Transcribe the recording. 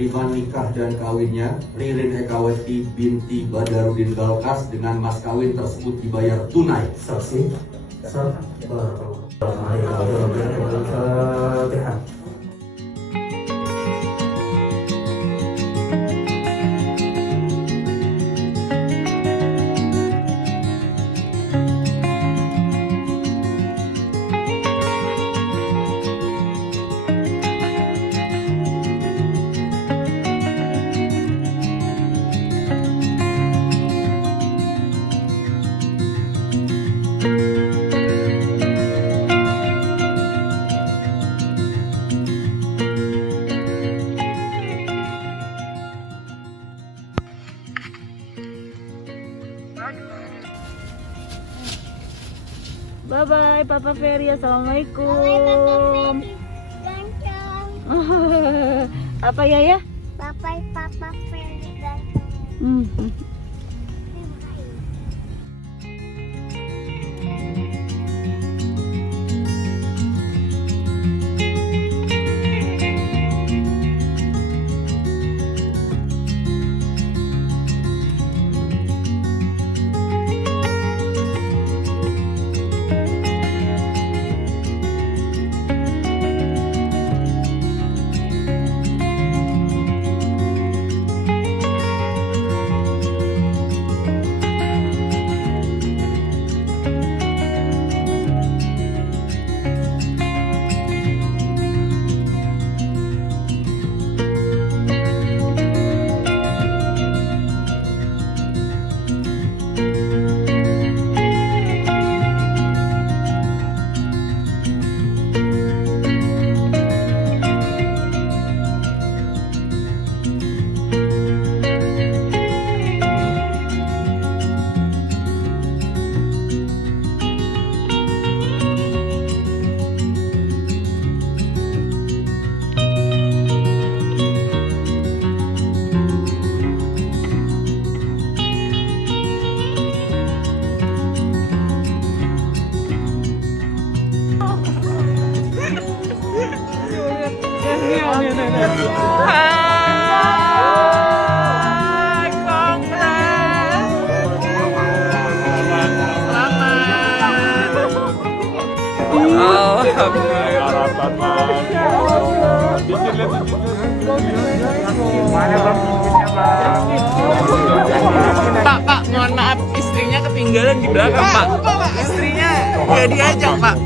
menerima nikah dan kawinnya Ririn Ekawati binti Badarudin Galkas dengan mas kawin tersebut dibayar tunai. Saksi sah. Al-Fatihah. Bye bye Papa Ferry, assalamualaikum. Ganteng. Apa ya? Papa Ferry ganteng. Hai, kongres. Pak, mohon maaf, istrinya ketinggalan di belakang, Pak. Istrinya nggak diajak, Pak.